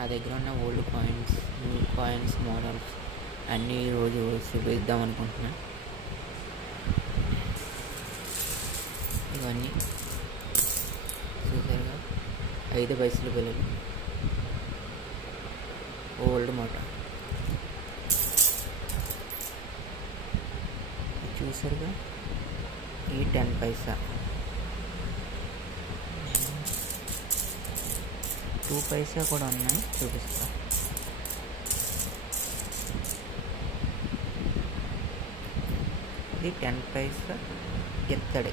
నా దగ్గర ఉన్న old coins, new coins, models అన్నీ ఈరోజు చూపిద్దాం అనుకుంటున్నా. ఇవన్నీ చూసారుగా 5 పైసలు బిళ్ళలు, ఓల్డ్ మోట. చూసారుగా ఈ 10 పైసా, 2 పైసా కూడా ఉన్నాయి, చూపిస్తా. ఇది 10 పైసా ఎత్తడి.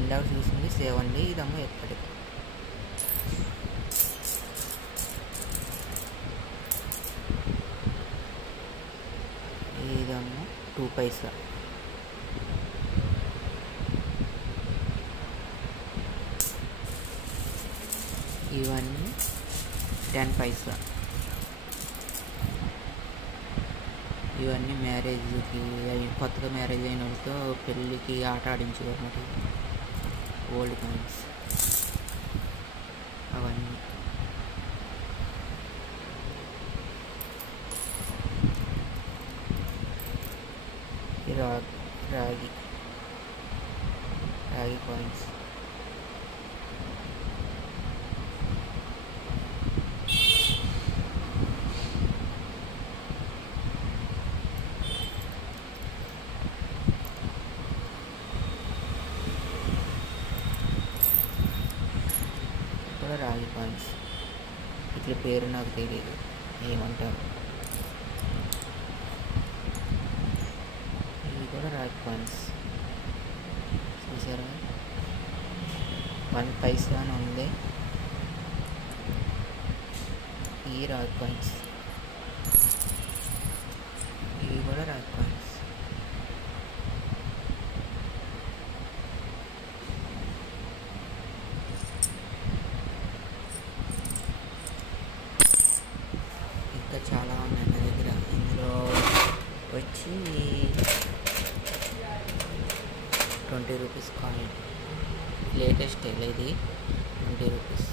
ఇందాక చూసింది సేవండి, ఇదమ్మ ఎత్తడి. ఇదమ్మ 2 పైసా. ఇవన్నీ 10 పైసా. ఇవన్నీ మ్యారేజ్కి, కొత్తగా మ్యారేజ్ అయిన వాళ్ళతో పెళ్ళికి ఆట ఆడించేవారు అన్నమాట. ఓల్డ్ కాయిన్స్ అవన్నీ. రాగి కాయిన్స్. రాగి కాయిన్స్, ఇట్లా పేరు నాకు తెలియదు ఏమంటారు. ఇవి కూడా రాగి కాయిన్స్. చూసారా 1 పైసా అని ఉంది. ఈ రాగి కాయిన్స్, ఇవి కూడా రాగి కాయిన్స్. చాలా ఉన్నాయి నా దగ్గర. ఇందులో వచ్చి 20 రూపీస్ కాయిన్, లేటెస్ట్ ఇది 20 రూపీస్.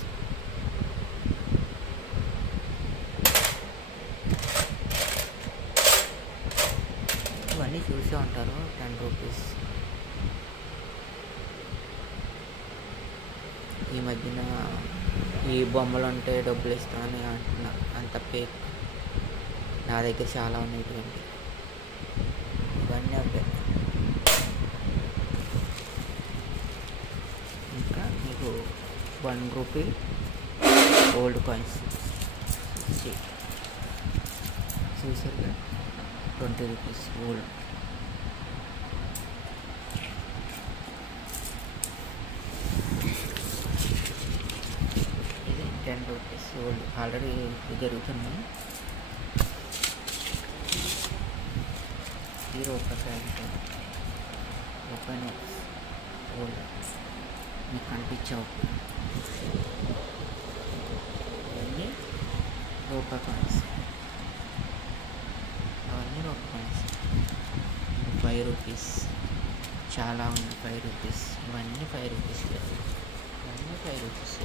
ఇవన్నీ చూసే ఉంటారు. 10 రూపీస్. ఈ మధ్యన ఈ బొమ్మలు ఉంటే డబ్బులు ఇస్తామని అంటున్నా, అంత ఫేక్. నా దగ్గర చాలా ఉన్నాయి ఇటువంటి. ఇవన్నీ ఉంటాయి. ఇంకా మీకు 1 రూపీ ఓల్డ్ కాయిన్స్ చూసారుగా 20 రూపీస్ ఓల్డ్. ఇది 10 రూపీస్ ఓల్డ్. ఆల్రెడీ జరుగుతున్నాయి. ఓపెన్ ఓల్డ్ మీకు కనిపించావు. అవన్నీ రూపాయి కాయిన్స్. అవన్నీ రూపాయి కాయిన్స్. 5 రూపీస్ చాలా ఉన్నాయి. 5 రూపీస్. ఇవన్నీ 5 రూపీస్. ఇవన్నీ 5 రూపీస్.